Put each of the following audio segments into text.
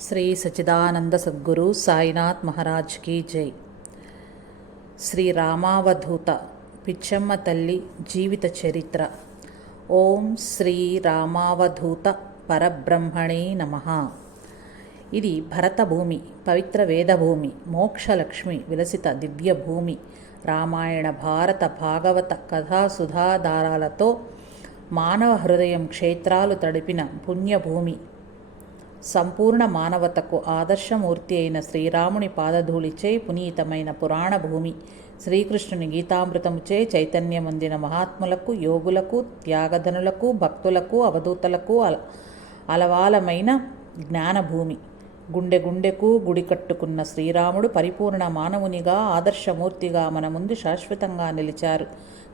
Shri Sachchidananda Sadhguru Sainath Maharaj key జై. శ్రీ రామావధూత పిచ్చమ్మ తల్లి జీవిత చరిత్ర. ఓం శ్రీ రామావధూత పరబ్రహ్మణే నమః. ఇది భరత భూమి, పవిత్ర వేదభూమి, మోక్షలక్ష్మి విలసిత దివ్య భూమి. రామాయణ భారత భాగవత కథాసుధాధారాలతో మానవ హృదయం క్షేత్రాలు తడిపిన పుణ్యభూమి. సంపూర్ణ మానవతకు ఆదర్శమూర్తి అయిన శ్రీరాముని పాదధూళిచే పునీతమైన పురాణ భూమి. శ్రీకృష్ణుని గీతామృతముచే చైతన్యమొందిన మహాత్ములకు, యోగులకు, త్యాగధనులకు, భక్తులకు, అవధూతలకు అలవాలమైన జ్ఞానభూమి. గుండె గుండెకు గుడి కట్టుకున్న శ్రీరాముడు పరిపూర్ణ మానవునిగా, ఆదర్శమూర్తిగా మన ముందు శాశ్వతంగా నిలిచారు.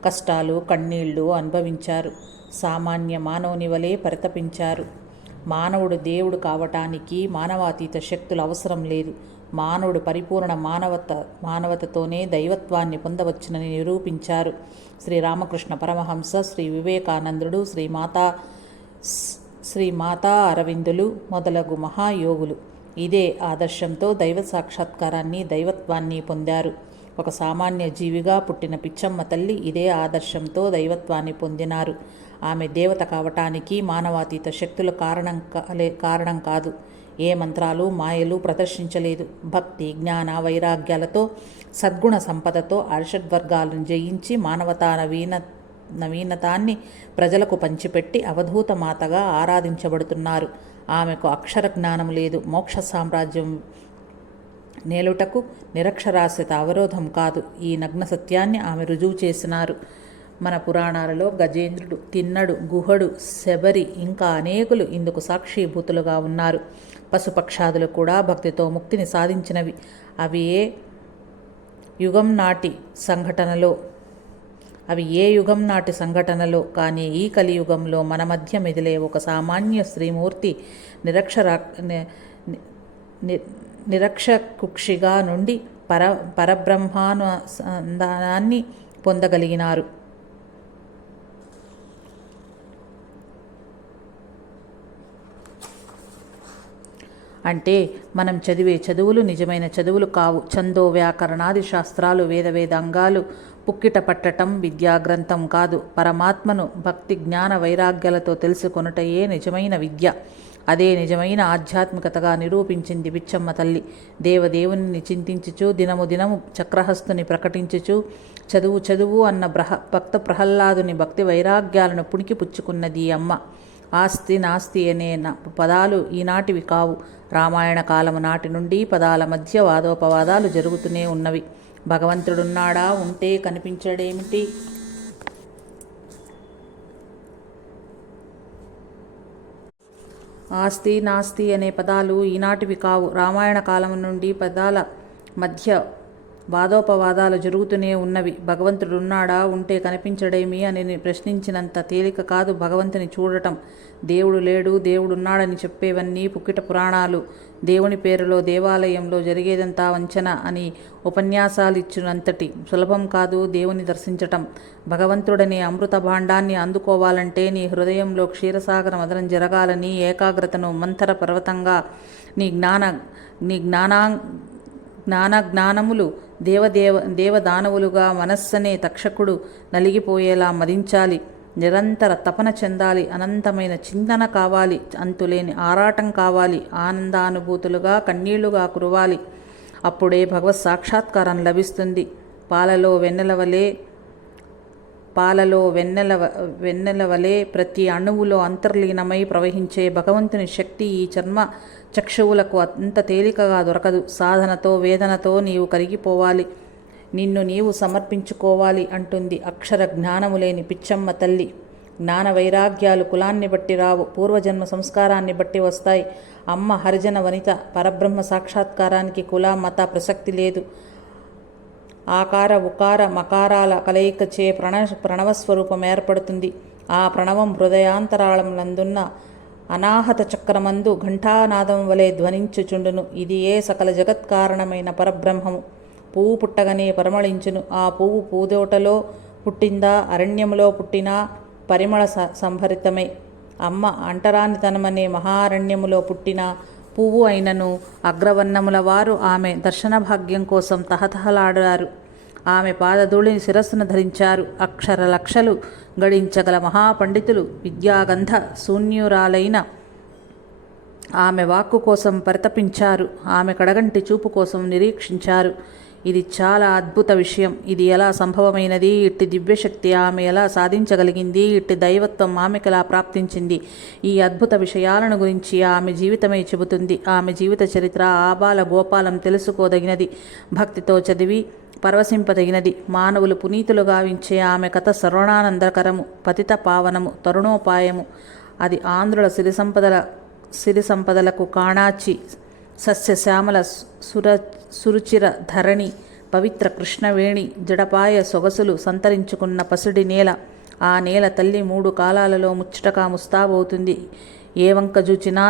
కష్టాలు, కన్నీళ్లు అనుభవించారు. సామాన్య మానవుని వలె పరితపించారు. మానవుడు దేవుడు కావటానికి మానవాతీత శక్తులు అవసరం లేదు. మానవుడు పరిపూర్ణ మానవతతోనే దైవత్వాన్ని పొందవచ్చునని నిరూపించారు శ్రీరామకృష్ణ పరమహంస, శ్రీ వివేకానందుడు, శ్రీ మాతా అరవిందులు మొదలగు మహాయోగులు. ఇదే ఆదర్శంతో దైవ సాక్షాత్కారాన్ని, దైవత్వాన్ని పొందారు. ఒక సామాన్య జీవిగా పుట్టిన పిచ్చమ్మ తల్లి ఇదే ఆదర్శంతో దైవత్వాన్ని పొందినారు. ఆమె దేవత కావటానికి మానవాతీత శక్తుల కారణం కాదు. ఏ మంత్రాలు, మాయలు ప్రదర్శించలేదు. భక్తి, జ్ఞాన, వైరాగ్యాలతో, సద్గుణ సంపదతో అరిషడ్వర్గాలను జయించి మానవతా నవీనతాన్ని ప్రజలకు పంచిపెట్టి అవధూత మాతగా ఆరాధించబడుతున్నారు. ఆమెకు అక్షర జ్ఞానం లేదు. మోక్ష సామ్రాజ్యం నేలుటకు నిరక్షరాస్యత అవరోధం కాదు. ఈ నగ్న సత్యాన్ని ఆమె రుజువు చేసినారు. మన పురాణాలలో గజేంద్రుడు, తిన్నడు, గుహడు, శబరి ఇంకా అనేకులు ఇందుకు సాక్షిభూతులుగా ఉన్నారు. పశుపక్షాదులు కూడా భక్తితో ముక్తిని సాధించినవి. అవి ఏ యుగం నాటి సంఘటనలో కానీ ఈ కలియుగంలో మన మధ్య మెదిలే ఒక సామాన్య స్త్రీమూర్తి నిరక్షకుక్షిగా నుండి పరబ్రహ్మానుసంధానాన్ని పొందగలిగినారు. అంటే మనం చదివే చదువులు నిజమైన చదువులు కావు. ఛందో వ్యాకరణాది శాస్త్రాలు, వేదాంగాలు పుక్కిట పట్టటం విద్యాగ్రంథం కాదు. పరమాత్మను భక్తి, జ్ఞాన, వైరాగ్యాలతో తెలుసుకొనుటయే నిజమైన విద్య. అదే నిజమైన ఆధ్యాత్మికతగా నిరూపించింది పిచ్చమ్మ తల్లి. దేవదేవుని చింతించుచు, దినము చక్రహస్తుని ప్రకటించుచు, చదువు అన్న భక్త ప్రహ్లాదుని భక్తి వైరాగ్యాలను పుణికి పుచ్చుకున్నది ఈ అమ్మ. ఆస్తి, నాస్తి అనే పదాలు ఈనాటివి కావు. రామాయణ కాలము నాటి నుండి పదాల మధ్య వాదోపవాదాలు జరుగుతూనే ఉన్నవి. భగవంతుడున్నాడా, ఉంటే కనిపించడేమిటి? ఆస్తి, నాస్తి అనే పదాలు ఈనాటివి కావు. రామాయణ కాలం నుండి పదాల మధ్య వాదోపవాదాలు జరుగుతూనే ఉన్నవి. భగవంతుడున్నాడా, ఉంటే కనిపించడేమి అని ప్రశ్నించినంత తేలిక కాదు భగవంతుని చూడటం. దేవుడు లేడు, దేవుడున్నాడని చెప్పేవన్నీ పుక్కిట పురాణాలు. దేవుని పేరులో దేవాలయంలో జరిగేదంతా వంచన అని ఉపన్యాసాలు ఇచ్చినంతటి సులభం కాదు దేవుని దర్శించటం. భగవంతుడనే అమృత భాండాన్ని అందుకోవాలంటే నీ హృదయంలో క్షీరసాగర మదనం జరగాలని, ఏకాగ్రతను మంథర పర్వతంగా, నీ జ్ఞానములు దేవదానవులుగా మనస్సనే తక్షకుడు నలిగిపోయేలా మదించాలి. నిరంతర తపన చెందాలి. అనంతమైన చింతన కావాలి. అంతులేని ఆరాటం కావాలి. ఆనందానుభూతులుగా, కన్నీళ్లుగా కురవాలి. అప్పుడే భగవత్ సాక్షాత్కారం లభిస్తుంది. పాలలో వెన్నెల వలె ప్రతి అణువులో అంతర్లీనమై ప్రవహించే భగవంతుని శక్తి ఈ చర్మ చక్షువులకు అంత తేలికగా దొరకదు. సాధనతో, వేదనతో నీవు కరిగిపోవాలి. నిన్ను నీవు సమర్పించుకోవాలి అంటుంది అక్షర జ్ఞానము లేని పిచ్చమ్మ తల్లి. జ్ఞాన వైరాగ్యాలు కులాన్ని బట్టి రావు, పూర్వజన్మ సంస్కారాన్ని బట్టి వస్తాయి. అమ్మ హరిజన వనిత. పరబ్రహ్మ సాక్షాత్కారానికి కుల, మత ప్రసక్తి లేదు. ఆకార, ఉకార, మకారాల కలయికచే ప్రణవస్వరూపం ఏర్పడుతుంది. ఆ ప్రణవం హృదయాంతరాళంలందున్న అనాహత చక్రమందు ఘంటానాదం వలె ధ్వనించుచుండును. ఇది ఏ సకల జగత్కారణమైన పరబ్రహ్మము. పువ్వు పుట్టగనే పరిమళించును. ఆ పువ్వు పూదోటలో పుట్టిందా, అరణ్యములో పుట్టినా పరిమళ సంభరితమే. అమ్మ అంటరానితనమనే మహారణ్యములో పుట్టిన పువ్వు అయినను అగ్రవర్ణముల వారు ఆమె దర్శన భాగ్యం కోసం తహతహలాడారు. ఆమె పాదధూళిని శిరస్సును ధరించారు. అక్షర లక్షలు గడించగల మహాపండితులు విద్యాగంధ శూన్యురాలైన ఆమె వాక్కు కోసం పరితపించారు. ఆమె కడగంటి చూపు కోసం నిరీక్షించారు. ఇది చాలా అద్భుత విషయం. ఇది ఎలా సంభవమైనది? ఇట్టి దివ్యశక్తి ఆమె ఎలా సాధించగలిగింది? ఇట్టి దైవత్వం ఆమెకు ఎలా ప్రాప్తించింది? ఈ అద్భుత విషయాలను గురించి ఆమె జీవితమే చెబుతుంది. ఆమె జీవిత చరిత్ర ఆబాల గోపాలం తెలుసుకోదగినది, భక్తితో చదివి పరవశింపదగినది. మానవులు పునీతులుగా వించే ఆమె కథ సర్వణానందకరము, పతిత పావనము, తరుణోపాయము. అది ఆంధ్రుల సిరి సంపదలకు కాణాచి, సస్యశ్యామల సురుచిర ధరణి, పవిత్ర కృష్ణవేణి, జడపాయ సొగసులు సంతరించుకున్న పసిడి నేల. ఆ నేల తల్లి 3 కాలాలలో ముచ్చటగా ముస్తాబవుతుంది. ఏ వంక చూచినా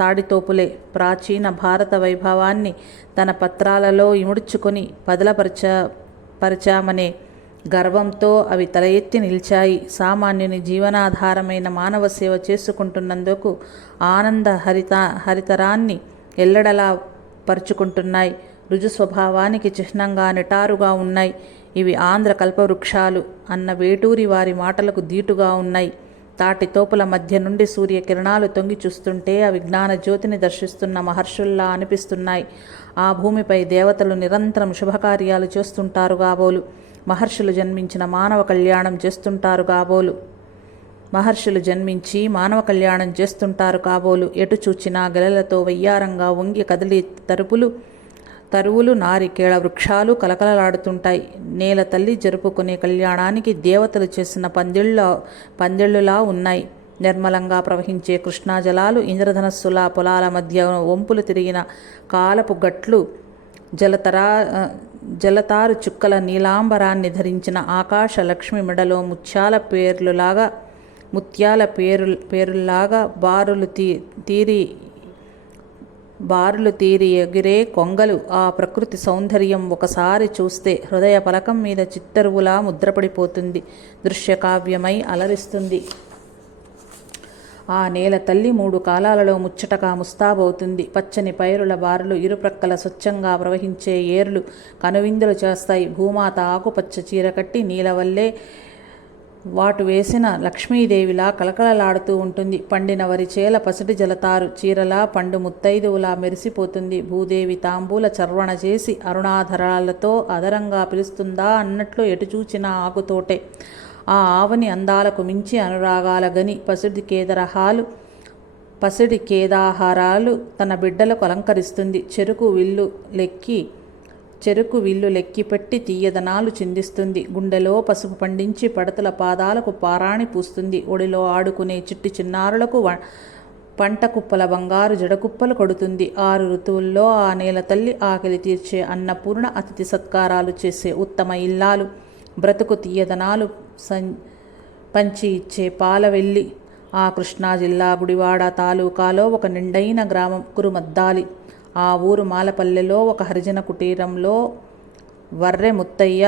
తాడితోపులే. ప్రాచీన భారత వైభవాన్ని తన పత్రాలలో ఇముడ్చుకొని పరచామనే గర్వంతో అవి తల ఎత్తి నిలిచాయి. సామాన్యుని జీవనాధారమైన మానవ సేవ చేసుకుంటున్నందుకు ఆనంద హరితరాన్ని ఎల్లడలా పరుచుకుంటున్నాయి. రుజు స్వభావానికి చిహ్నంగా నిటారుగా ఉన్నాయి. ఇవి ఆంధ్ర కల్పవృక్షాలు అన్న వేటూరి వారి మాటలకు దీటుగా ఉన్నాయి. తాటి తోపుల మధ్య నుండి సూర్యకిరణాలు తొంగి చూస్తుంటే అవి జ్ఞాన జ్యోతిని దర్శిస్తున్న మహర్షుల్లా అనిపిస్తున్నాయి. ఆ భూమిపై దేవతలు నిరంతరం శుభకార్యాలు చేస్తుంటారు కాబోలు. మహర్షులు జన్మించిన మానవ కళ్యాణం చేస్తుంటారు కాబోలు. ఎటు చూచినా గెలలతో వయ్యారంగా వంగి కదిలి తరువులు నారికేళ వృక్షాలు కలకలలాడుతుంటాయి. నేల తల్లి జరుపుకునే కళ్యాణానికి దేవతలు చేసిన పందిళ్ళులా ఉన్నాయి. నిర్మలంగా ప్రవహించే కృష్ణా జలాలు ఇంద్రధనస్సులా పొలాల మధ్య వంపులు తిరిగిన కాలపు గట్లు, జలతారు చుక్కల నీలాంబరాన్ని ధరించిన ఆకాశ లక్ష్మి మెడలో ముత్యాల పేరుల్లాగా బారులు తీరి ఎగిరే కొంగలు. ఆ ప్రకృతి సౌందర్యం ఒకసారి చూస్తే హృదయ పలకం మీద చిత్తరువులా ముద్రపడిపోతుంది, దృశ్యకావ్యమై అలరిస్తుంది. ఆ నేల తల్లి 3 కాలాలలో ముచ్చటగా ముస్తాబవుతుంది. పచ్చని పైరుల బారులు, ఇరుప్రక్కల స్వచ్ఛంగా ప్రవహించే ఏర్లు కనువిందులు చేస్తాయి. భూమాత ఆకుపచ్చ చీర కట్టి నీలవల్లే వాటు వేసిన లక్ష్మీదేవిలా కలకలలాడుతూ ఉంటుంది. పండిన వరిచేల పసిడి జలతారు చీరలా పండు ముత్తైదువులా మెరిసిపోతుంది. భూదేవి తాంబూల చర్వణ చేసి అరుణాధరాలతో అదరంగా పిలుస్తుందా అన్నట్లు ఎటు చూచిన ఆకుతోటే. ఆ ఆవని అందాలకు మించి అనురాగాల గని పసిడి కేదాహారాలు తన బిడ్డలకు అలంకరిస్తుంది. చెరుకు విల్లు లెక్కిపెట్టి తీయదనాలు చిందిస్తుంది. గుండెలో పసుపు పండించి పడతల పాదాలకు పారాణి పూస్తుంది. ఒడిలో ఆడుకునే చిట్టి చిన్నారులకు పంట కుప్పల బంగారు జడకుప్పలు కొడుతుంది. 6 ఋతువుల్లో ఆ నేల తల్లి ఆకలి తీర్చే అన్నపూర్ణ, అతిథి సత్కారాలు చేసే ఉత్తమ ఇల్లాలు, బ్రతుకు తీయదనాలు పంచి ఇచ్చే పాలవెల్లి. ఆ కృష్ణా జిల్లా గుడివాడ తాలూకాలో ఒక నిండైన గ్రామం కురుమద్దాలి. ఆ ఊరు మాలపల్లెలో ఒక హరిజన కుటీరంలో వర్రె ముత్తయ్య,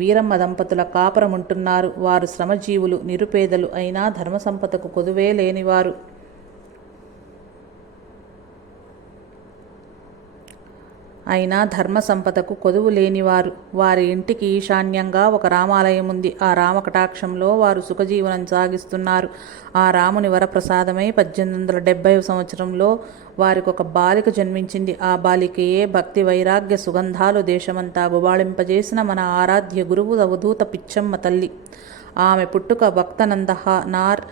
వీరమ్మ దంపతుల కాపురముంటున్నారు. వారు శ్రమజీవులు, నిరుపేదలు, అయినా ధర్మసంపదకు కొదువే లేనివారు. వారి ఇంటికి ఈశాన్యంగా ఒక రామాలయం ఉంది. ఆ రామకటాక్షంలో వారు సుఖజీవనం సాగిస్తున్నారు. ఆ రాముని వరప్రసాదమై 1870 సంవత్సరంలో వారికి ఒక బాలిక జన్మించింది. ఆ బాలికయే భక్తి వైరాగ్య సుగంధాలు దేశమంతా గుబాళింపజేసిన మన ఆరాధ్య గురువు అవధూత పిచ్చమ్మ తల్లి. ఆమె పుట్టుక భక్తనందనార్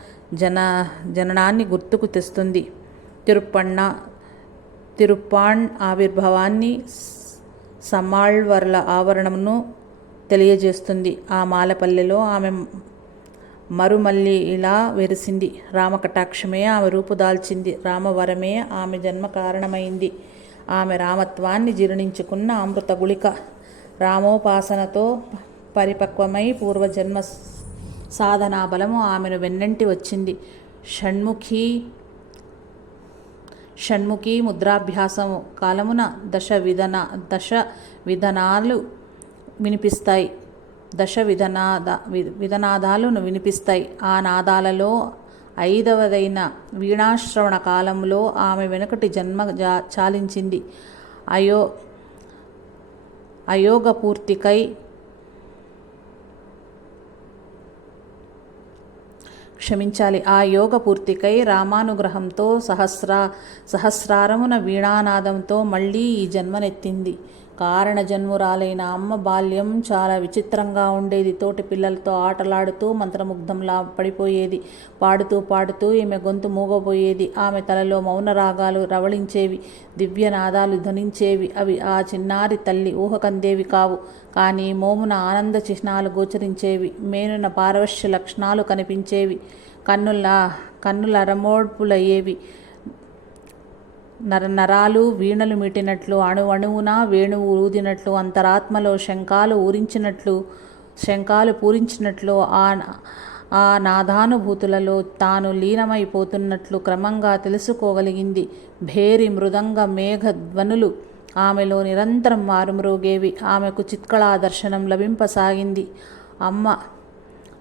జననాన్ని గుర్తుకు తెస్తుంది. తిరుప్పాణ్ ఆవిర్భావాన్ని, సమ్మాళ్వర్ల ఆవరణమును తెలియజేస్తుంది. ఆ మాలపల్లెలో ఆమె మరుమల్లి ఇలా వెరిసింది. రామకటాక్షమే ఆమె రూపుదాల్చింది. రామవరమే ఆమె జన్మ కారణమైంది. ఆమె రామత్వాన్ని జీర్ణించుకున్న అమృత గుళిక. రామోపాసనతో పరిపక్వమై పూర్వజన్మ సాధనా బలము ఆమెను వెన్నంటి వచ్చింది. షణ్ముఖి ముద్రాభ్యాసము కాలమున దశ విధనాదాలు వినిపిస్తాయి. ఆ నాదాలలో ఐదవదైన వీణాశ్రవణ కాలంలో ఆమె వెనుకటి జన్మ చాలించింది. అయోగపూర్తికై ఆ యోగ పూర్తికై రామానుగ్రహంతో సహస్రారమున వీణానాదంతో మళ్ళీ ఈ జన్మనెత్తింది. కారణ జన్మురాలైన అమ్మ బాల్యం చాలా విచిత్రంగా ఉండేది. తోటి పిల్లలతో ఆటలాడుతూ మంత్రముగ్ధంలా పడిపోయేది. పాడుతూ పాడుతూ ఈమె గొంతు మూగపోయేది. ఆమె తలలో మౌనరాగాలు రవళించేవి, దివ్యనాదాలు ధ్వనించేవి. అవి ఆ చిన్నారి తల్లి ఊహకందేవి కావు. కానీ మోమున ఆనంద చిహ్నాలు గోచరించేవి, మేనున పారవశ్య లక్షణాలు కనిపించేవి. కన్నుల రమోడ్పులయ్యేవి. నరాలు వీణలు మీటినట్లు, అణువున వేణువు ఊదినట్లు, అంతరాత్మలో శంఖాలు పూరించినట్లు, ఆ నాదానుభూతులలో తాను లీనమైపోతున్నట్లు క్రమంగా తెలుసుకోగలిగింది. భేరి మృదంగ మేఘ ధ్వనులు ఆమెలో నిరంతరం మారుమ్రోగేవి. ఆమెకు చిత్కళా దర్శనం లభింపసాగింది.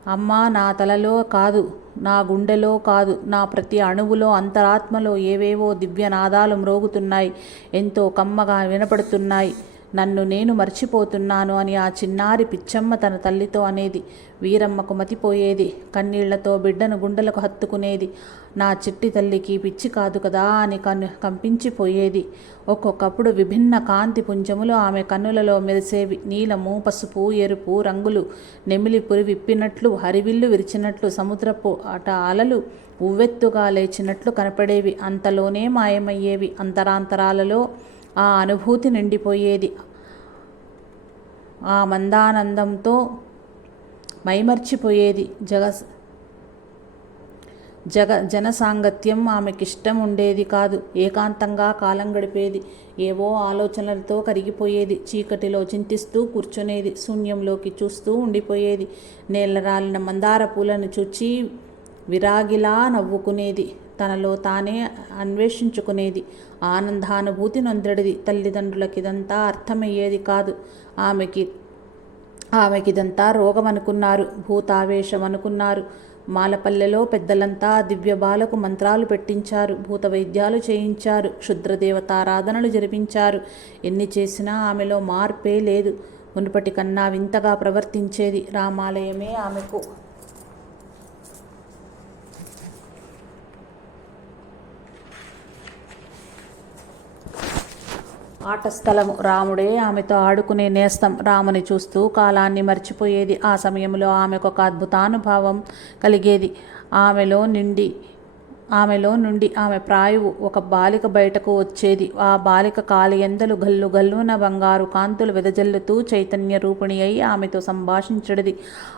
అమ్మ నా తలలో కాదు, నా గుండెలో కాదు, నా ప్రతి అణువులో అంతరాత్మలో ఏవేవో దివ్యనాదాలు మ్రోగుతున్నాయి, ఎంతో కమ్మగా వినపడుతున్నాయి. నన్ను నేను మర్చిపోతున్నాను అని ఆ చిన్నారి పిచ్చమ్మ తన తల్లితో అనేది. వీరమ్మకు మతిపోయేది. కన్నీళ్లతో బిడ్డను గుండెలకు హత్తుకునేది. నా చిట్టి తల్లికి పిచ్చి కాదు కదా అని కంపించిపోయేది. ఒక్కొక్కప్పుడు విభిన్న కాంతి పుంజములు ఆమె కన్నులలో మెరిసేవి. నీలము, పసుపు, ఎరుపు రంగులు నెమిలి పురి విప్పినట్లు, హరివిల్లు విరిచినట్లు, సముద్రపు అలలు ఉవ్వెత్తుగా లేచినట్లు కనపడేవి. అంతలోనే మాయమయ్యేవి. అంతరాంతరాలలో ఆ అనుభూతి నిండిపోయేది. ఆ మందానందంతో మైమర్చిపోయేది. జనసాంగత్యం ఆమెకిష్టం ఉండేది కాదు. ఏకాంతంగా కాలం గడిపేది. ఏవో ఆలోచనలతో కరిగిపోయేది. చీకటిలో చింతిస్తూ కూర్చునేది. శూన్యంలోకి చూస్తూ ఉండిపోయేది. నేలరాలిన మందార పూలను చూచి విరాగిలా నవ్వుకునేది. తనలో తానే అన్వేషించుకునేది. ఆనందానుభూతి నొందెడిది. తల్లిదండ్రులకిదంతా అర్థమయ్యేది కాదు. ఆమెకిదంతా రోగమనుకున్నారు, భూతావేశం అనుకున్నారు. మాలపల్లెలో పెద్దలంతా దివ్యబాలకు మంత్రాలు పెట్టించారు, భూత వైద్యాలు చేయించారు, క్షుద్రదేవతారాధనలు జరిపించారు. ఎన్ని చేసినా ఆమెలో మార్పే లేదు. మునుపటి కన్నా వింతగా ప్రవర్తించేది. రామాలయమే ఆమెకు ఆట స్థలము. రాముడే ఆమెతో ఆడుకునే నేస్తం. రాముని చూస్తూ కాలాన్ని మర్చిపోయేది. ఆ సమయంలో ఆమెకు ఒక అద్భుతానుభావం కలిగేది. ఆమెలో నుండి ఆమె ప్రాయువు ఒక బాలిక బయటకు వచ్చేది. ఆ బాలిక కాలియందలు గల్లు గల్లున బంగారు కాంతులు వెదజల్లుతూ చైతన్య రూపిణి అయి ఆమెతో సంభాషించడిది.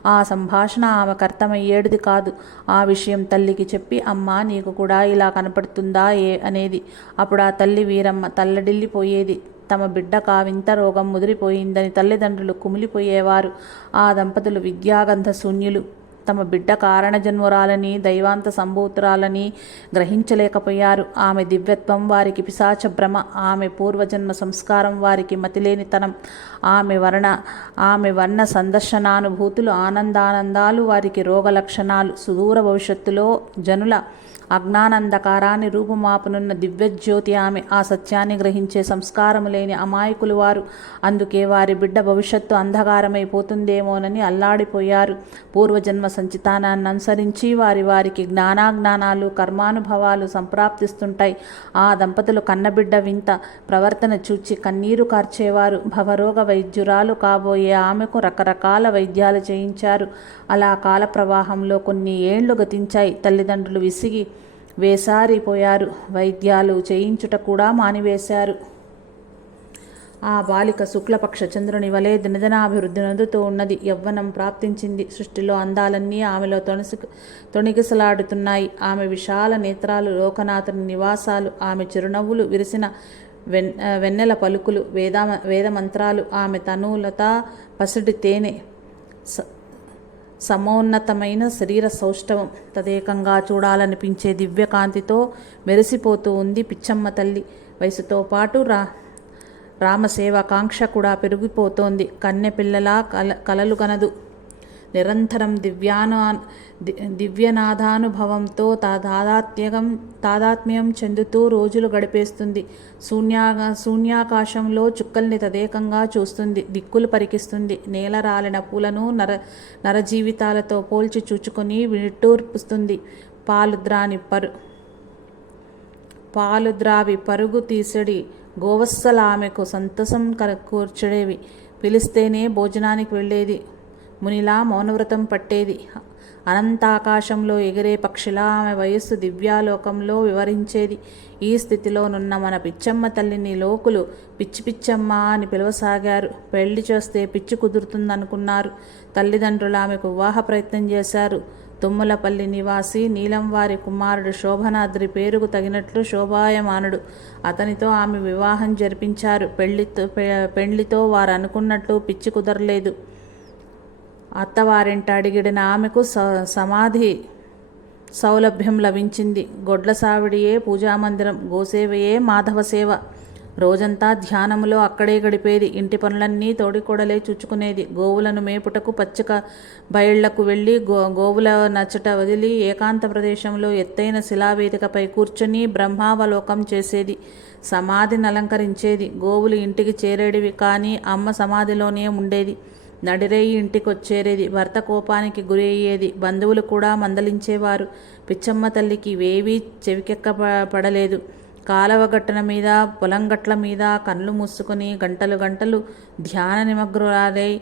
ఆ సంభాషణ ఆమెకు అర్థమయ్యేది కాదు. ఆ విషయం తల్లికి చెప్పి, అమ్మా నీకు కూడా ఇలా కనపడుతుందా అనేది. అప్పుడు ఆ తల్లి వీరమ్మ తల్లడిల్లిపోయేది. తమ బిడ్డకు ఆ వింత రోగం ముదిరిపోయిందని తల్లిదండ్రులు కుమిలిపోయేవారు. ఆ దంపతులు విద్యాగంధ శూన్యులు. తమ బిడ్డ కారణ జన్మురాలని, దైవాంత సంభూతురాలని గ్రహించలేకపోయారు. ఆమె దివ్యత్వం వారికి పిశాచ భ్రమ. ఆమె పూర్వజన్మ సంస్కారం వారికి మతిలేనితనం. ఆమె వర్ణ సందర్శనానుభూతులు, ఆనందానందాలు వారికి రోగ లక్షణాలు. సుదూర భవిష్యత్తులో జనుల అజ్ఞానందకారాన్ని రూపుమాపునున్న దివ్యజ్యోతి ఆమె. ఆ సత్యాన్ని గ్రహించే సంస్కారము లేని అమాయకులు వారు. అందుకే వారి బిడ్డ భవిష్యత్తు అంధకారమైపోతుందేమోనని అల్లాడిపోయారు. పూర్వజన్మ సంచితానాన్ని అనుసరించి వారికి జ్ఞానాజ్ఞానాలు, కర్మానుభవాలు సంప్రాప్తిస్తుంటాయి. ఆ దంపతులు కన్నబిడ్డ వింత ప్రవర్తన చూచి కన్నీరు కార్చేవారు. భవరోగ వైద్యురాలు కాబోయే ఆమెకు రకరకాల వైద్యాలు చేయించారు. అలా కాల ప్రవాహంలో కొన్ని ఏండ్లు గతించాయి. తల్లిదండ్రులు విసిగి వేసారిపోయారు. వైద్యాలు చేయించుట కూడా మానివేశారు. ఆ బాలిక శుక్లపక్ష చంద్రుని వలె దినదినాభివృద్ధి నొందుతూ ఉన్నది. యవ్వనం ప్రాప్తించింది. సృష్టిలో అందాలన్నీ ఆమెలో తొణికిసలాడుతున్నాయి. ఆమె విశాల నేత్రాలు లోకనాథుని నివాసాలు. ఆమె చిరునవ్వులు విరిసిన వెన్నెల పలుకులు, వేదమంత్రాలు. ఆమె తనులత పసిడి తేనె, సమోన్నతమైన శరీర సౌష్ఠవం. తదేకంగా చూడాలనిపించే దివ్యకాంతితో మెరిసిపోతూ ఉంది పిచ్చమ్మ తల్లి. వయసుతో పాటు రామసేవాకాంక్ష కూడా పెరిగిపోతోంది. కన్నెపిల్లలా కలలు కనదు. నిరంతరం దివ్యనాదానుభవంతో తాదాత్మ్యం చెందుతూ రోజులు గడిపేస్తుంది. శూన్యాకాశంలో చుక్కల్ని తదేకంగా చూస్తుంది. దిక్కులు పరికిస్తుంది. నేల రాలిన పూలను నరజీవితాలతో పోల్చి చూచుకొని నిట్టూర్పుస్తుంది. పాలు ద్రావి పరుగు తీసడి గోవత్సలామెకు సంతసం కూర్చుడేవి. పిలిస్తేనే భోజనానికి వెళ్ళేది. మునిలా మౌనవ్రతం పట్టేది. అనంతాకాశంలో ఎగిరే పక్షిలా ఆమె వయస్సు దివ్యాలోకంలో వివరించేది. ఈ స్థితిలోనున్న మన పిచ్చమ్మ తల్లిని లోకులు పిచ్చి పిచ్చమ్మ అని పిలవసాగారు. పెళ్లి చేస్తే పిచ్చి కుదురుతుందనుకున్నారు. తల్లిదండ్రులు ఆమెకు వివాహ ప్రయత్నం చేశారు. తుమ్మలపల్లి నివాసి నీలంవారి కుమారుడు శోభనాద్రి పేరుకు తగినట్లు శోభాయమానుడు. అతనితో ఆమె వివాహం జరిపించారు. పెళ్లితో వారు అనుకున్నట్లు పిచ్చి కుదరలేదు. అత్తవారింట అడిగిడిన ఆమెకు సమాధి సౌలభ్యం లభించింది. గొడ్ల సావిడియే పూజామందిరం, గోసేవయే మాధవ సేవ. రోజంతా ధ్యానములో అక్కడే గడిపేది. ఇంటి పనులన్నీ తోడికోడలే చూచుకునేది. గోవులను మేపుటకు పచ్చిక బయళ్లకు వెళ్ళి గోవుల నచ్చట వదిలి ఏకాంత ప్రదేశంలో ఎత్తైన శిలావేదికపై కూర్చొని బ్రహ్మావలోకం చేసేది. సమాధిని అలంకరించేది. గోవులు ఇంటికి చేరేడివి కానీ అమ్మ సమాధిలోనే ఉండేది. నడిరేయి ఇంటికొచ్చేరేది. భర్త కోపానికి గురయ్యేది. బంధువులు కూడా మందలించేవారు. పిచ్చమ్మ తల్లికి ఇవేవీ చెవికెక్కపడలేదు. కాలవ గట్టన మీద, పొలం గట్ల మీద కళ్ళు మూసుకుని గంటలు ధ్యాన నిమగ్నురాలై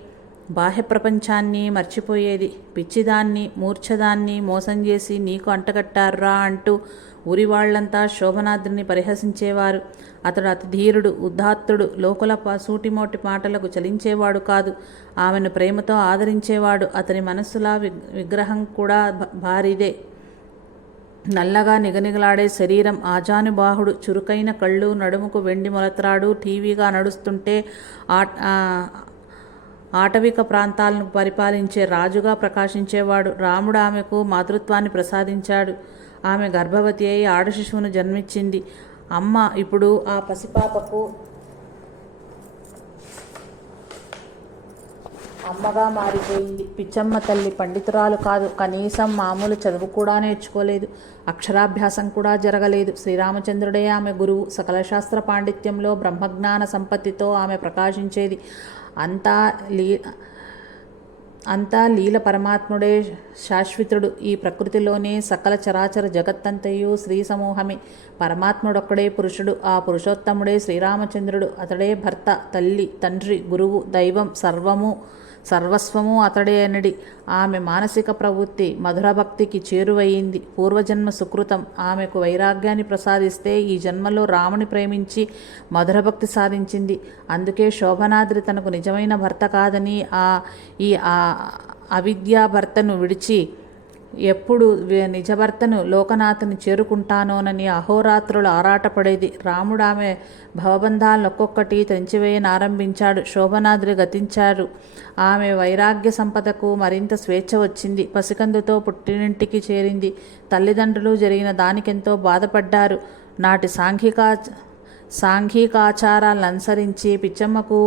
బాహ్య ప్రపంచాన్ని మర్చిపోయేది. పిచ్చిదాన్ని, మూర్ఛదాన్ని మోసం చేసి నీకు అంటగట్టారురా అంటూ ఊరివాళ్లంతా శోభనాద్రిని పరిహసించేవారు. అతడు అతి ధీరుడు, ఉదాత్తుడు, లోకుల సూటిమోటి మాటలకు చలించేవాడు కాదు. ఆమెను ప్రేమతో ఆదరించేవాడు. అతని మనస్సులా విగ్రహం కూడా భారీదే. నల్లగా నిగనిగలాడే శరీరం, ఆజానుబాహుడు, చురుకైన కళ్ళు, నడుముకు వెండి మొలత్రాడు. టీవీగా నడుస్తుంటే ఆటవిక ప్రాంతాలను పరిపాలించే రాజుగా ప్రకాశించేవాడు. రాముడు ఆమెకు మాతృత్వాన్ని ప్రసాదించాడు. ఆమె గర్భవతి అయి ఆడశిశువును జన్మించింది. అమ్మ ఇప్పుడు ఆ పసిపాపకు అమ్మగా మారిపోయింది. పిచ్చమ్మ తల్లి పండితురాలు కాదు. కనీసం మామూలు చదువు కూడా నేర్చుకోలేదు. అక్షరాభ్యాసం కూడా జరగలేదు. శ్రీరామచంద్రుడే ఆమె గురువు. సకల శాస్త్ర పాండిత్యంలో బ్రహ్మజ్ఞాన సంపత్తితో ఆమె ప్రకాశించేది. అంతా లీల పరమాత్ముడే శాశ్వతుడు. ఈ ప్రకృతిలోనే సకల చరాచర జగత్తంతయు శ్రీ సమూహమే. పరమాత్ముడొక్కడే పురుషుడు. ఆ పురుషోత్తముడే శ్రీరామచంద్రుడు. అతడే భర్త, తల్లి, తండ్రి, గురువు, దైవం, సర్వస్వము అతడే అనడి. ఆమె మానసిక ప్రవృత్తి మధురభక్తికి చేరువయింది. పూర్వజన్మ సుకృతం ఆమెకు వైరాగ్యాన్ని ప్రసాదిస్తే ఈ జన్మలో రాముని ప్రేమించి మధురభక్తి సాధించింది. అందుకే శోభనాద్రి తనకు నిజమైన భర్త కాదని ఈ అవిద్యా భర్తను విడిచి ఎప్పుడు నిజభర్తను లోకనాథుని చేరుకుంటానోనని అహోరాత్రులు ఆరాటపడేది. రాముడు ఆమె భవబంధాలను ఒక్కొక్కటి తెంచివేయనారంభించాడు. శోభనాద్రి గతించారు. ఆమె వైరాగ్య సంపదకు మరింత స్వేచ్ఛ వచ్చింది. పసికందుతో పుట్టినింటికి చేరింది. తల్లిదండ్రులు జరిగిన దానికెంతో బాధపడ్డారు. నాటి సాంఘికాచారాలను అనుసరించి పిచ్చమ్మకు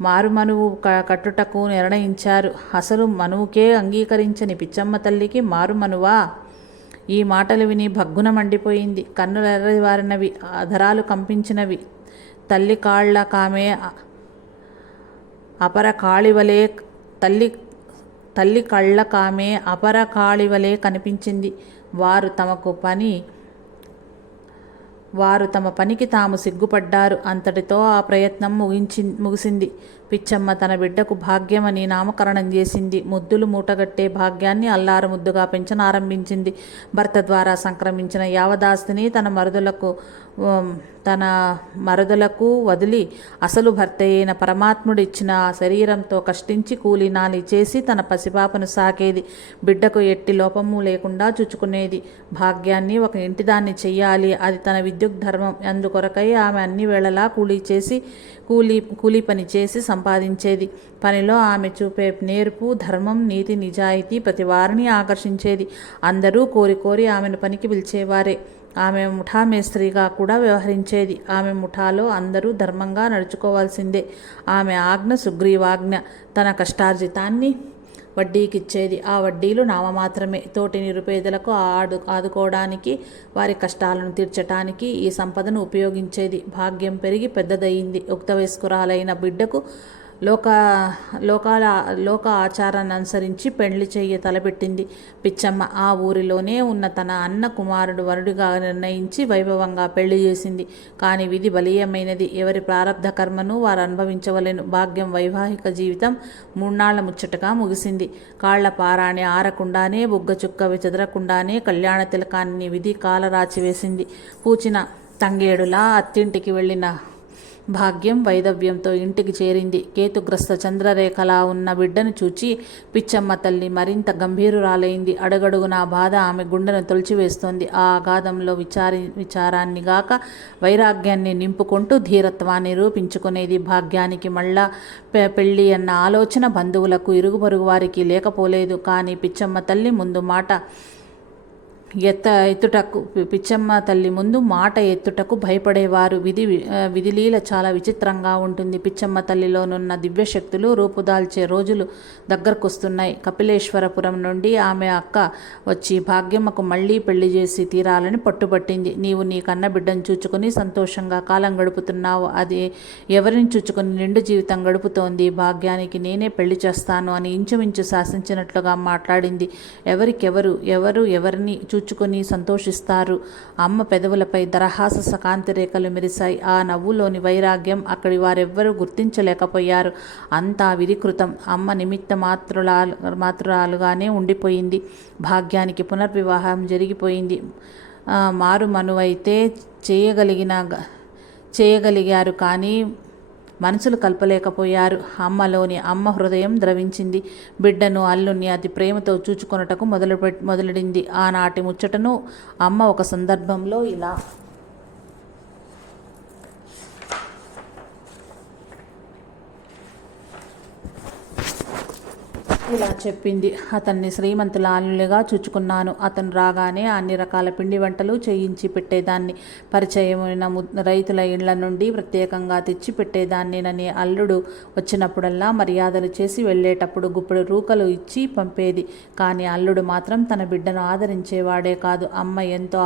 మారుమనువు కట్టుటకు నిర్ణయించారు. అసలు మనువుకే అంగీకరించని పిచ్చమ్మ తల్లికి మారుమనువా? ఈ మాటలు విని భగ్గున మండిపోయింది. కన్నులు ఎర్రవారినవి, అధరాలు కంపించినవి. తల్లి కాళ్ళ కామే అపర కాళివలే తల్లి కళ్ళ కామే అపర కాళివలే కనిపించింది. వారు తమ పనికి తాము సిగ్గుపడ్డారు. అంతటితో ఆ ప్రయత్నం ముగిసింది. పిచ్చమ్మ తన బిడ్డకు భాగ్యమని నామకరణం చేసింది. ముద్దులు మూటగట్టే భాగ్యాన్ని అల్లారు ముద్దుగా పెంచనారంభించింది. భర్త ద్వారా సంక్రమించిన యావదాస్తిని తన మరుదులకు వదిలి అసలు భర్త అయిన పరమాత్ముడు ఇచ్చిన శరీరంతో కష్టించి కూలీనాలి చేసి తన పసిపాపను సాకేది. బిడ్డకు ఎట్టి లోపము లేకుండా చూచుకునేది. భాగ్యాన్ని ఒక ఇంటిదాన్ని చెయ్యాలి. అది తన విద్యుత్ ధర్మం. అందుకొరకై ఆమె అన్ని వేళలా కూలీ పని చేసి సంపాదించేది. పనిలో ఆమె చూపే నేర్పు, ధర్మం, నీతి, నిజాయితీ ప్రతి వారిని ఆకర్షించేది. అందరూ కోరి ఆమెను పనికి పిలిచేవారే. ఆమె ముఠా మేస్త్రిగా కూడా వ్యవహరించేది. ఆమె ముఠాలో అందరూ ధర్మంగా నడుచుకోవాల్సిందే. ఆమె ఆజ్ఞ సుగ్రీవాజ్ఞ. తన కష్టార్జితాన్ని వడ్డీకిచ్చేది. ఆ వడ్డీలు నామమాత్రమే. తోటి నిరుపేదలకు ఆదుకోవడానికి, వారి కష్టాలను తీర్చటానికి ఈ సంపదను ఉపయోగించేది. భాగ్యం పెరిగి పెద్దదయ్యింది. యుక్త వయస్కురాలైన బిడ్డకు లోక ఆచారాన్ని అనుసరించి పెండ్లి చెయ్య తలపెట్టింది పిచ్చమ్మ. ఆ ఊరిలోనే ఉన్న తన అన్న కుమారుడు వరుడిగా నిర్ణయించి వైభవంగా పెళ్లి చేసింది. కానీ విధి బలీయమైనది. ఎవరి ప్రారబ్ధ కర్మను వారు అనుభవించవలెను. భాగ్యం వైవాహిక జీవితం 3 నాళ్ల ముచ్చటగా ముగిసింది. కాళ్ల పారాణి ఆరకుండానే, బుగ్గ చుక్క చెదరకుండానే కళ్యాణ తిలకాన్ని విధి కాలరాచి వేసింది. పూచిన తంగేడులా అత్తింటికి వెళ్ళిన భాగ్యం వైదవ్యంతో ఇంటికి చేరింది. కేతుగ్రస్త చంద్రరేఖలా ఉన్న బిడ్డను చూచి పిచ్చమ్మ తల్లి మరింత గంభీరురాలైంది. అడుగడుగునా బాధ ఆమె గుండెను తొలిచివేస్తోంది. ఆ అగాధంలో విచారాన్ని గాక వైరాగ్యాన్ని నింపుకుంటూ ధీరత్వాన్ని నిరూపించుకునేది. భాగ్యానికి మళ్ళా పెళ్ళి అన్న ఆలోచన బంధువులకు, ఇరుగు పొరుగు వారికి లేకపోలేదు. కానీ పిచ్చమ్మ తల్లి ముందు పిచ్చమ్మ తల్లి ముందు మాట ఎత్తుటకు భయపడేవారు. విధిలీల చాలా విచిత్రంగా ఉంటుంది. పిచ్చమ్మ తల్లిలోనున్న దివ్యశక్తులు రూపుదాల్చే రోజులు దగ్గరకొస్తున్నాయి. కపిలేశ్వరపురం నుండి ఆమె అక్క వచ్చి భాగ్యమ్మకు మళ్ళీ పెళ్లి చేసి తీరాలని పట్టుబట్టింది. నీవు నీ కన్న బిడ్డను చూచుకుని సంతోషంగా కాలం గడుపుతున్నావు. అది ఎవరిని చూచుకుని నిండు జీవితం గడుపుతోంది. భాగ్యానికి నేనే పెళ్లి చేస్తాను అని ఇంచుమించు శాసించినట్లుగా మాట్లాడింది. ఎవరు ఎవరిని చూచుకొని సంతోషిస్తారు? అమ్మ పెదవులపై దరహాస కాంతిరేఖలు మెరిశాయి. ఆ నవ్వులోని వైరాగ్యం అక్కడి వారెవ్వరూ గుర్తించలేకపోయారు. అంతా విధికృతం. అమ్మ నిమిత్త మాత్రురాలుగానే ఉండిపోయింది. భాగ్యానికి పునర్వివాహం జరిగిపోయింది. మారుమనువైతే చేయగలిగారు కానీ మనసులు కలపలేకపోయారు. అమ్మ హృదయం ద్రవించింది. బిడ్డను, అల్లుని అతి ప్రేమతో చూచుకొనుటకు మొదలెడింది. ఆనాటి ముచ్చటను అమ్మ ఒక సందర్భంలో ఇలా చెప్పింది. అతన్ని శ్రీమంతుల అల్లునిగా చూచుకున్నాను. అతను రాగానే అన్ని రకాల పిండి వంటలు చేయించి పెట్టేదాన్ని. పరిచయమైన రైతుల ఇళ్ల నుండి ప్రత్యేకంగా తెచ్చి పెట్టేదాన్ని. అల్లుడు వచ్చినప్పుడల్లా మర్యాదలు చేసి వెళ్ళేటప్పుడు గుప్పెడు రూకలు ఇచ్చి పంపేది. కానీ అల్లుడు మాత్రం తన బిడ్డను ఆదరించేవాడే కాదు. అమ్మ ఎంతో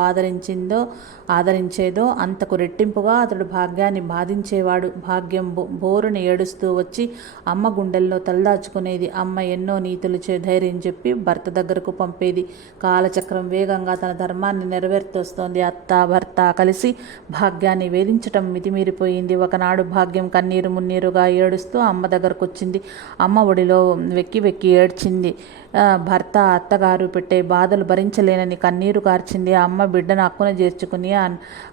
ఆదరించేదో అంతకు రెట్టింపుగా అతడు భాగ్యాన్ని బాధించేవాడు. భాగ్యం బోరుని ఏడుస్తూ వచ్చి అమ్మ గుండెల్లో తలదాచుకునేది. అమ్మ ఎన్నో నీతులు ధైర్యం చెప్పి భర్త దగ్గరకు పంపేది. కాలచక్రం వేగంగా తన ధర్మాన్ని నెరవేర్తొస్తోంది. అత్త భర్త కలిసి భాగ్యాన్ని వేధించటం మితిమీరిపోయింది. ఒకనాడు భాగ్యం కన్నీరు మున్నీరుగా ఏడుస్తూ అమ్మ దగ్గరకు వచ్చింది. అమ్మ ఒడిలో వెక్కి వెక్కి ఏడ్చింది. భర్త అత్తగారు పెట్టే బాధలు భరించలేనని కన్నీరు కార్చింది. అమ్మ బిడ్డను అక్కున చేర్చుకుని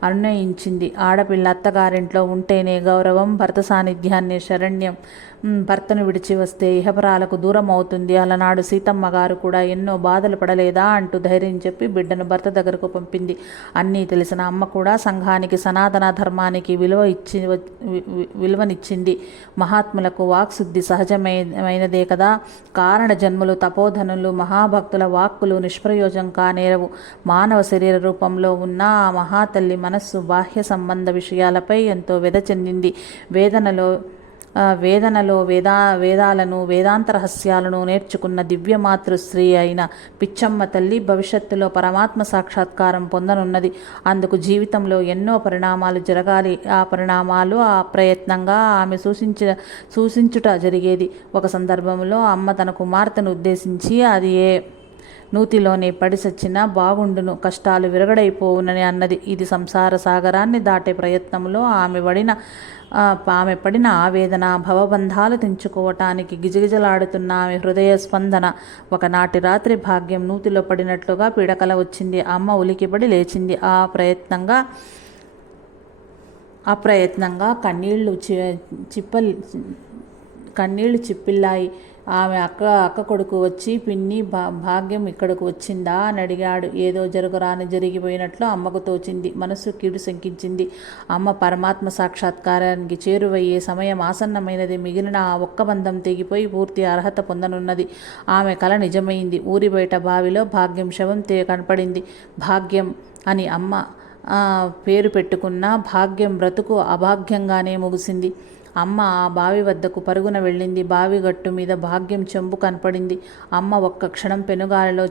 అనునయించింది. ఆడపిల్ల అత్తగారింట్లో ఉంటేనే గౌరవం, భర్త సాన్నిధ్యాన్ని శరణ్యం. భర్తను విడిచి వస్తే ఇహపరాలకు దూరం అవుతుంది. అలనాడు సీతమ్మ గారు కూడా ఎన్నో బాధలు పడలేదా అంటూ ధైర్యం చెప్పి బిడ్డను భర్త దగ్గరకు పంపింది. అన్నీ తెలిసిన అమ్మ కూడా సంఘానికి, సనాతన ధర్మానికి విలువనిచ్చింది. మహాత్ములకు వాక్శుద్ధి సహజమైనదే కదా. కారణ జన్ములు, తపోధనులు, మహాభక్తుల వాక్కులు నిష్ప్రయోజం కానేరవు. మానవ శరీర రూపంలో ఉన్న ఆ మహాతల్లి మనస్సు బాహ్య సంబంధ విషయాలపై ఎంతో వ్యధ చెందింది. వేదనలో వేదాలను, వేదాంత రహస్యాలను నేర్చుకున్న దివ్యమాతృశ్రీ అయిన పిచ్చమ్మ తల్లి భవిష్యత్తులో పరమాత్మ సాక్షాత్కారం పొందనున్నది. అందుకు జీవితంలో ఎన్నో పరిణామాలు జరగాలి. ఆ పరిణామాలు ప్రయత్నంగా ఆమె సూచించుట జరిగేది. ఒక సందర్భంలో అమ్మ తన కుమార్తెను ఉద్దేశించి అది నూతిలోనే పడి సచ్చినా బాగుండును, కష్టాలు విరగడైపోవునని అన్నది. ఇది సంసార సాగరాన్ని దాటే ప్రయత్నంలో ఆమె పడిన ఆవేదన, భవబంధాలు తెంచుకోవటానికి గిజగిజలాడుతున్న ఆమె హృదయ స్పందన. ఒకనాటి రాత్రి భాగ్యం నూతిలో పడినట్లుగా పీడకల వచ్చింది. అమ్మ ఉలికిపడి లేచింది. అప్రయత్నంగా కన్నీళ్లు చిప్పిల్లాయి. ఆమె అక్క కొడుకు వచ్చి, పిన్ని భాగ్యం ఇక్కడకు వచ్చిందా అని అడిగాడు. ఏదో జరగరాని జరిగిపోయినట్లు అమ్మకు తోచింది. మనస్సు కీడు శంకించింది. అమ్మ పరమాత్మ సాక్షాత్కారానికి చేరువయ్యే సమయం ఆసన్నమైనది. మిగిలిన ఆ ఒక్క బంధం తెగిపోయి పూర్తి అర్హత పొందనున్నది. ఆమె కల నిజమైంది. ఊరి బయట బావిలో భాగ్యం శవం కనపడింది. భాగ్యం అని అమ్మ పేరు పెట్టుకున్న భాగ్యం బ్రతుకు అభాగ్యంగానే ముగిసింది. అమ్మ ఆ బావి వద్దకు పరుగున వెళ్ళింది. బావి గట్టు మీద భాగ్యం చెంబు కనపడింది. అమ్మ ఒక్క క్షణం పెనుగాలిలో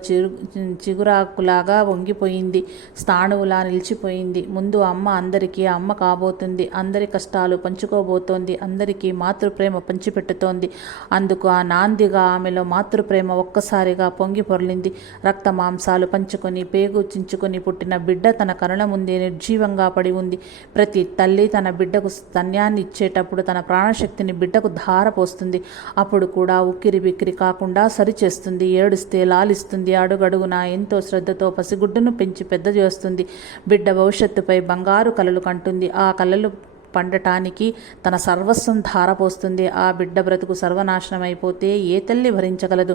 చిగురాకులాగా వంగిపోయింది. స్థాణువులా నిలిచిపోయింది. ముందు అమ్మ అందరికీ అమ్మ కాబోతుంది. అందరి కష్టాలు పంచుకోబోతోంది. అందరికీ మాతృప్రేమ పంచిపెట్టుతోంది. అందుకు ఆ నాందిగా ఆమెలో మాతృప్రేమ ఒక్కసారిగా పొంగి పొర్లింది. రక్త మాంసాలు పంచుకొని పేగు చించుకొని పుట్టిన బిడ్డ తన కనుల ముందే నిర్జీవంగా పడి ఉంది. ప్రతి తల్లి తన బిడ్డకు స్తన్యాన్ని ఇచ్చేటప్పుడు తన ప్రాణశక్తిని బిడ్డకు ధారపోస్తుంది. అప్పుడు కూడా ఉక్కిరి బిక్కిరి కాకుండా సరిచేస్తుంది. ఏడుస్తే లాలిస్తుంది. అడుగడుగునా ఎంతో శ్రద్ధతో పసిగుడ్డును పెంచి పెద్ద చేస్తుంది. బిడ్డ భవిష్యత్తుపై బంగారు కలలు కంటుంది. ఆ కలలు పండటానికి తన సర్వస్వం ధారపోస్తుంది. ఆ బ్రతుకు సర్వనాశనమైపోతే ఏ తల్లి భరించగలదు?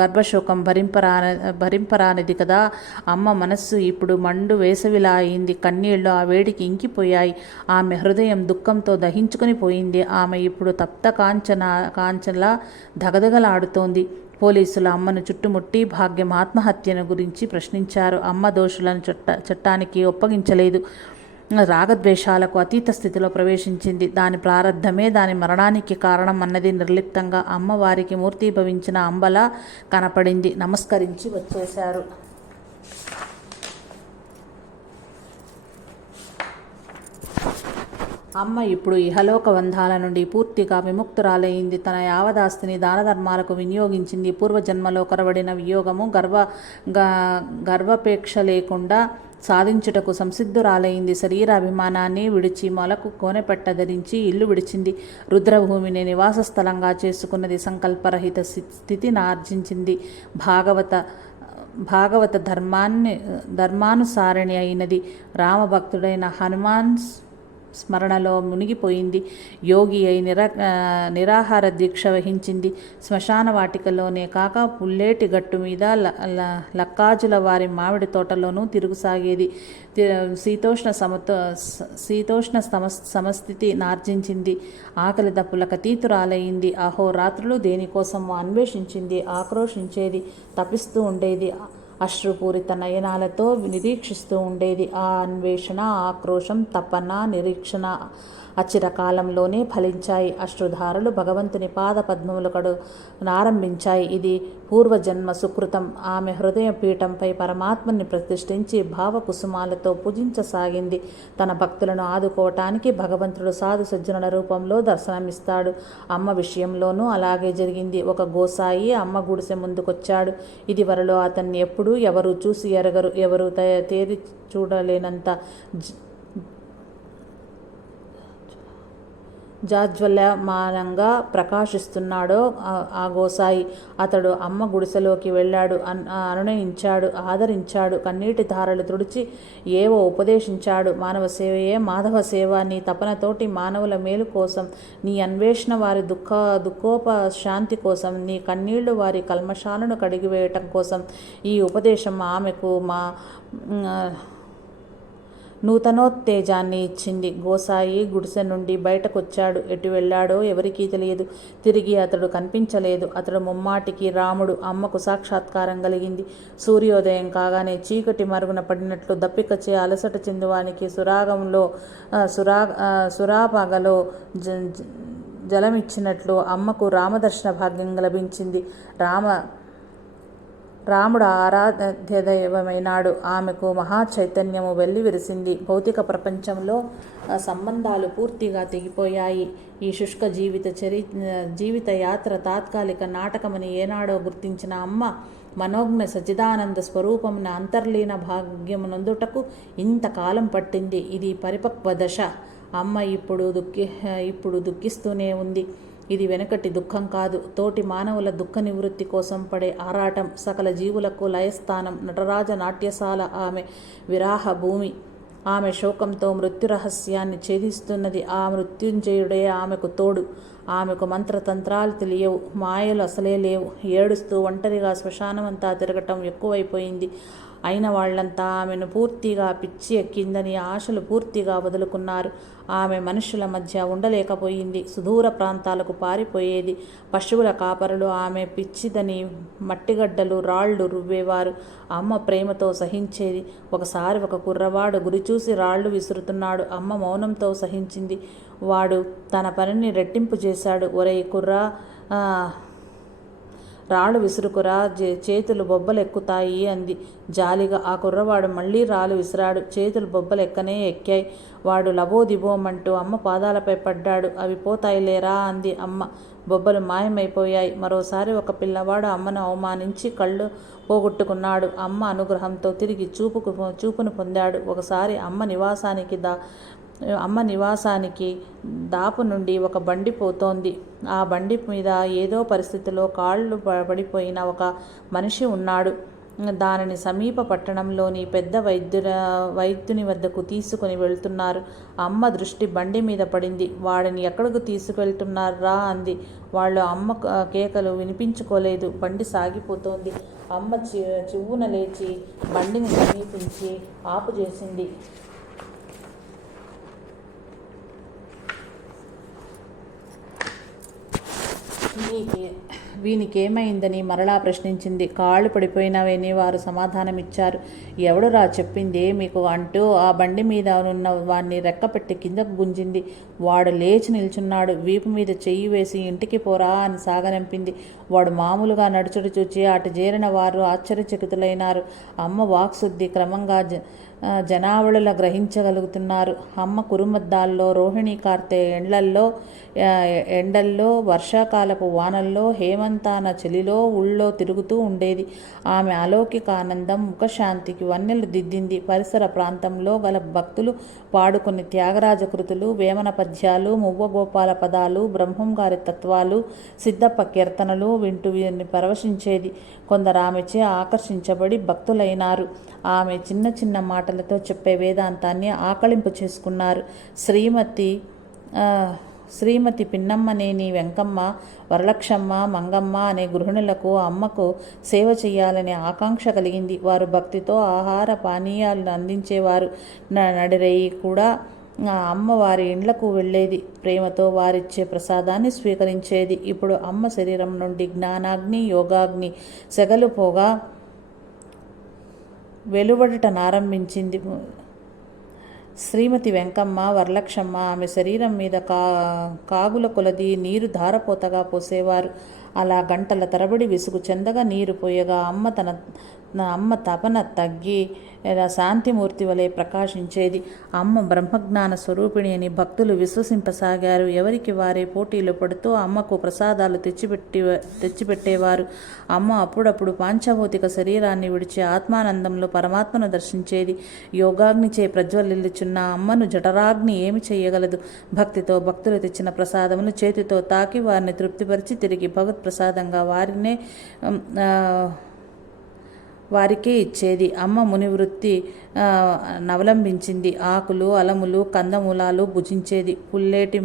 గర్భశోకం భరింపరానిది కదా. అమ్మ మనస్సు ఇప్పుడు మండు వేసవిలా అయింది. కన్నీళ్లు ఆ వేడికి ఇంకిపోయాయి. ఆమె హృదయం దుఃఖంతో దహించుకొని పోయింది. ఆమె ఇప్పుడు తప్త కాంచలా దగదగలాడుతోంది. పోలీసులు అమ్మను చుట్టుముట్టి భాగ్యం ఆత్మహత్యను గురించి ప్రశ్నించారు. అమ్మ దోషులను చట్టానికి ఒప్పగించలేదు. రాగద్వేషాలకు అతీత స్థితిలో ప్రవేశించింది. దాని ప్రారంధమే దాని మరణానికి కారణం అన్నది నిర్లిప్తంగా అమ్మవారికి మూర్తీభవించిన అంబలా కనపడింది. నమస్కరించి వచ్చేశారు. అమ్మ ఇప్పుడు ఇహలోక బంధాల నుండి పూర్తిగా విముక్తురాలైంది. తన యావదాస్తిని దానధర్మాలకు వినియోగించింది. పూర్వజన్మలో కొరవడిన వియోగము గర్వపేక్ష లేకుండా సాధించుటకు సంసిద్ధురాలైంది. శరీరాభిమానాన్ని విడిచి మొలకు కోనెపెట్ట ధరించి ఇల్లు విడిచింది. రుద్రభూమిని నివాస స్థలంగా చేసుకున్నది. సంకల్పరహిత స్థితిని ఆర్జించింది. భాగవత ధర్మానుసారిణి అయినది. రామభక్తుడైన హనుమాన్ స్మరణలో మునిగిపోయింది. యోగి అయి నిరాహార దీక్ష వహించింది. శ్మశాన వాటికలోనే కాక పుల్లేటి గట్టు మీద లక్కాజుల వారి మామిడి తోటలోనూ తిరుగుసాగేది. శీతోష్ణ సమస్థితి నార్జించింది. ఆకలి దప్పులకు అతీతురాలయ్యింది. అహోరాత్రులు దేనికోసమో అన్వేషించింది. ఆక్రోశించేది. తపిస్తూ ఉండేది. అశ్రుపూరిత నయనాలతో నిరీక్షిస్తూ ఉండేది. ఆ అన్వేషణ, ఆక్రోశం, తపన, నిరీక్షణ అచిరకాలంలోనే ఫలించాయి. అశ్రుధారలు భగవంతుని పాద పద్మములు నారంభించాయి. ఇది పూర్వజన్మ సుకృతం. ఆమె హృదయ పీఠంపై పరమాత్మని ప్రతిష్ఠించి భావకుసుమాలతో పూజించసాగింది. తన భక్తులను ఆదుకోవటానికి భగవంతుడు సాధు సజ్జనుల రూపంలో దర్శనమిస్తాడు. అమ్మ విషయంలోనూ అలాగే జరిగింది. ఒక గోసాయి అమ్మ గుడిసె ముందుకొచ్చాడు. ఇదివరలో అతన్ని ఎప్పుడూ ఎవరూ చూసి ఎరగరు. ఎవరూ తేరి చూడలేనంత జాజ్వల్యమానంగా ప్రకాశిస్తున్నాడో ఆ గోసాయి. అతడు అమ్మ గుడిసెలోకి వెళ్ళాడు. అనునయించాడు, ఆదరించాడు, కన్నీటి ధారలు తుడిచి ఏవో ఉపదేశించాడు. మానవ సేవయే మాధవ సేవ. నీ తపనతోటి మానవుల మేలు కోసం, నీ అన్వేషణ వారి దుఃఖోపశాంతి కోసం, నీ కన్నీళ్లు వారి కల్మషాలను కడిగివేయటం కోసం ఈ ఉపదేశం ఆమెకు నూతనోత్తేజాన్ని ఇచ్చింది. గోసాయి గుడిసె నుండి బయటకొచ్చాడు. ఎటు వెళ్ళాడో ఎవరికీ తెలియదు. తిరిగి అతడు కనిపించలేదు. అతడు ముమ్మాటికి రాముడు. అమ్మకు సాక్షాత్కారం కలిగింది. సూర్యోదయం కాగానే చీకటి మరుగున పడినట్లు దప్పికచే అలసట చెందువానికి సురాపగలో జలమిచ్చినట్లు అమ్మకు రామదర్శన భాగ్యం లభించింది. రాముడు ఆరాధ్యదైవమైనాడు. ఆమెకు మహాచైతన్యము వెల్లివిరిసింది. భౌతిక ప్రపంచంలో సంబంధాలు పూర్తిగా తెగిపోయాయి. ఈ శుష్క జీవిత యాత్ర తాత్కాలిక నాటకమని ఏనాడో గుర్తించిన అమ్మ మనోజ్ఞ సచ్చిదానంద స్వరూపమున అంతర్లీన భాగ్యమునందుటకు ఇంతకాలం పట్టింది. ఇది పరిపక్వ దశ. అమ్మ ఇప్పుడు దుఃఖిస్తూనే ఉంది. ఇది వెనకటి దుఃఖం కాదు. తోటి మానవుల దుఃఖ నివృత్తి కోసం పడే ఆరాటం. సకల జీవులకు లయస్థానం. నటరాజ నాట్యశాల ఆమె విరాహ భూమి. ఆమె శోకంతో మృత్యు రహస్యాన్ని ఛేదిస్తున్నది. ఆ మృత్యుంజయుడే ఆమెకు తోడు. ఆమెకు మంత్రతంత్రాలు తెలియవు. మాయలు అసలే లేవు. ఏడుస్తూ ఒంటరిగా శ్మశానమంతా తిరగటం ఎక్కువైపోయింది. అయిన వాళ్ళంతా ఆమెను పూర్తిగా పిచ్చి ఎక్కిందని ఆశలు పూర్తిగా వదులుకున్నారు. ఆమె మనుషుల మధ్య ఉండలేకపోయింది. సుదూర ప్రాంతాలకు పారిపోయేది. పశువుల కాపరులు ఆమె పిచ్చిదని మట్టిగడ్డలు రాళ్ళు రువ్వేవారు. అమ్మ ప్రేమతో సహించేది. ఒకసారి ఒక కుర్రవాడు గురిచూసి రాళ్ళు విసురుతున్నాడు. అమ్మ మౌనంతో సహించింది. వాడు తన పనిని రెట్టింపు చేశాడు. ఒరేయ్ కుర్రా, రాళ్ళు విసురుకురా, చేతులు బొబ్బలెక్కుతాయి అంది జాలిగా. ఆ కుర్రవాడు మళ్ళీ రాళ్ళు విసిరాడు. చేతులు బొబ్బలెక్కనే ఎక్కాయి. వాడు లబోదిబోమంటూ అమ్మ పాదాలపై పడ్డాడు. అవి పోతాయిలేరా అంది అమ్మ. బొబ్బలు మాయమైపోయాయి. మరోసారి ఒక పిల్లవాడు అమ్మను అవమానించి కళ్ళు పోగొట్టుకున్నాడు. అమ్మ అనుగ్రహంతో తిరిగి చూపును పొందాడు. ఒకసారి అమ్మ నివాసానికి దాపు నుండి ఒక బండి పోతోంది. ఆ బండి మీద ఏదో పరిస్థితిలో కాళ్ళు పడిపోయిన ఒక మనిషి ఉన్నాడు. దానిని సమీప పట్టణంలోని పెద్ద వైద్యుని వద్దకు తీసుకుని వెళ్తున్నారు. అమ్మ దృష్టి బండి మీద పడింది. వాడిని ఎక్కడికి తీసుకువెళ్తున్నారా అంది. వాళ్ళు అమ్మ కేకలు వినిపించుకోలేదు. బండి సాగిపోతోంది. అమ్మ చివ్వున లేచి బండిని సమీపించి ఆపు చేసింది. వీనికేమైందని మరలా ప్రశ్నించింది. కాళ్ళు పడిపోయినవని వారు సమాధానమిచ్చారు. ఎవడురా చెప్పింది మీకు అంటూ ఆ బండి మీద ఉన్న వాణ్ణి రెక్కపెట్టి కిందకు గుంజింది. వాడు లేచి నిల్చున్నాడు. వీపు మీద చెయ్యి వేసి ఇంటికి పోరా అని సాగనంపింది. వాడు మామూలుగా నడుచుడు చూచి అటు చేరిన వారు ఆశ్చర్యచకితులైనారు. అమ్మ వాక్శుద్ధి క్రమంగా జనావళుల గ్రహించగలుగుతున్నారు. అమ్మ కురుమద్దాల్లో, రోహిణీ కార్తె ఎండల్లో, వర్షాకాలపు వానల్లో, హేమంతాన చలిలో ఊళ్ళో తిరుగుతూ ఉండేది. ఆమె అలౌకిక ఆనందం ముఖశాంతికి వన్నెలు దిద్దింది. పరిసర ప్రాంతంలో గల భక్తులు పాడుకుని త్యాగరాజ కృతులు, వేమన పద్యాలు, మువ్వగోపాల పదాలు, బ్రహ్మంగారి తత్వాలు, సిద్ధప్ప కీర్తనలు వింటూ వీరిని పరవశించేది. కొందరు ఆమెచే ఆకర్షించబడి భక్తులైనారు. ఆమె చిన్న చిన్న మాటలతో చెప్పే వేదాంతాన్ని ఆకళింపు చేసుకున్నారు. శ్రీమతి పిన్నమ్మనేని వెంకమ్మ, వరలక్షమ్మ, మంగమ్మ అనే గృహిణులకు అమ్మకు సేవ చేయాలనే ఆకాంక్ష కలిగింది. వారు భక్తితో ఆహార పానీయాలను అందించేవారు. నడిరేయి కూడా అమ్మ వారి ఇండ్లకు వెళ్ళేది. ప్రేమతో వారిచ్చే ప్రసాదాన్ని స్వీకరించేది. ఇప్పుడు అమ్మ శరీరం నుండి జ్ఞానాగ్ని, యోగాగ్ని సెగలు పోగా వెలువడటనారంభించింది. శ్రీమతి వెంకమ్మ, వరలక్షమ్మ ఆమె శరీరం మీద కాగుల కొలది నీరు ధారపోతగా పోసేవారు. అలా గంటల తరబడి విసుగు చెందగా నీరు పోయగా అమ్మ తపన తగ్గి శాంతిమూర్తి వలె ప్రకాశించేది. అమ్మ బ్రహ్మజ్ఞాన స్వరూపిణి అని భక్తులు విశ్వసింపసాగారు. ఎవరికి వారే పోటీలు పడుతూ అమ్మకు ప్రసాదాలు తెచ్చిపెట్టేవారు. అమ్మ అప్పుడప్పుడు పాంచభౌతిక శరీరాన్ని విడిచి ఆత్మానందంలో పరమాత్మను దర్శించేది. యోగాగ్నిచే ప్రజ్వలిల్లుచున్న అమ్మను జఠరాగ్ని ఏమి చేయగలదు? భక్తితో భక్తులు తెచ్చిన ప్రసాదమును చేతితో తాకి వారిని తృప్తిపరిచి తిరిగి భగవత్ ప్రసాదంగా వారికే ఇచ్చేది. అమ్మ మునివృత్తి నవలంబించింది. ఆకులు, అలములు, కందమూలాలు భుజించేది. పుల్లేటి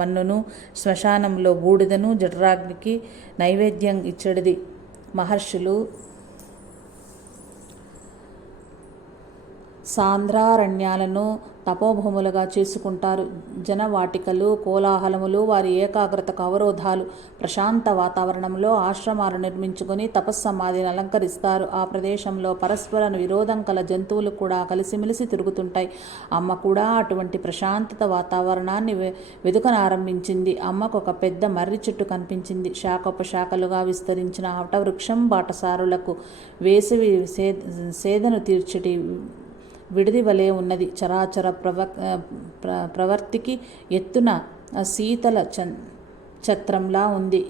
మన్నును, శ్మశానంలో బూడిదను జఠరాగ్నికి నైవేద్యం ఇచ్చడిది. మహర్షులు సాంద్రారణ్యాలను తపోభూములుగా చేసుకుంటారు. జనవాటికలు, కోలాహలములు వారి ఏకాగ్రతకు అవరోధాలు. ప్రశాంత వాతావరణంలో ఆశ్రమాలు నిర్మించుకొని తపస్సమాధిని అలంకరిస్తారు. ఆ ప్రదేశంలో పరస్పర విరోధం కల జంతువులు కూడా కలిసిమెలిసి తిరుగుతుంటాయి. అమ్మ కూడా అటువంటి ప్రశాంతత వాతావరణాన్ని వెదుకనారంభించింది. అమ్మకు ఒక పెద్ద మర్రి చెట్టు కనిపించింది. శాఖోపశాఖలుగా విస్తరించిన హఠవృక్షం బాటసారులకు వేసవి సేదను తీర్చటి విడిది వలె ఉన్నది. చరాచర ప్రవర్తికి ఎత్తున శీతల ఛత్రంలా ఉంది.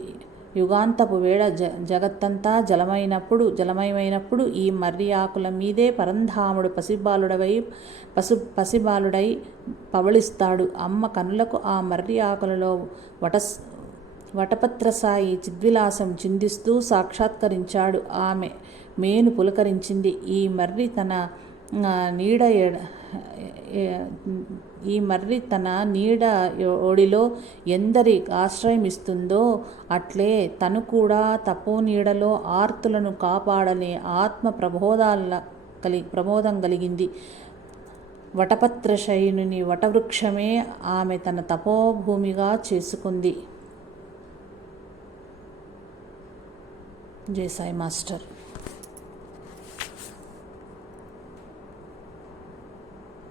యుగాంతపు వేళ జగత్తంతా జలమయమైనప్పుడు ఈ మర్రి ఆకుల మీదే పరంధాముడు పసిబాలుడై పవళిస్తాడు. అమ్మ కనులకు ఆ మర్రి ఆకులలో వటపత్రసాయి చిద్విలాసం చిందిస్తూ సాక్షాత్కరించాడు. ఆమె మేను పులకరించింది. ఈ మర్రి తన నీడ ఒడిలో ఎందరి ఆశ్రయమిస్తుందో అట్లే తను కూడా తపో నీడలో ఆర్తులను కాపాడనే ఆత్మ ప్రమోదం కలిగింది. వటపత్రశయనుని వటవృక్షమే ఆమె తన తపోభూమిగా చేసుకుంది. జై సాయి మాస్టర్.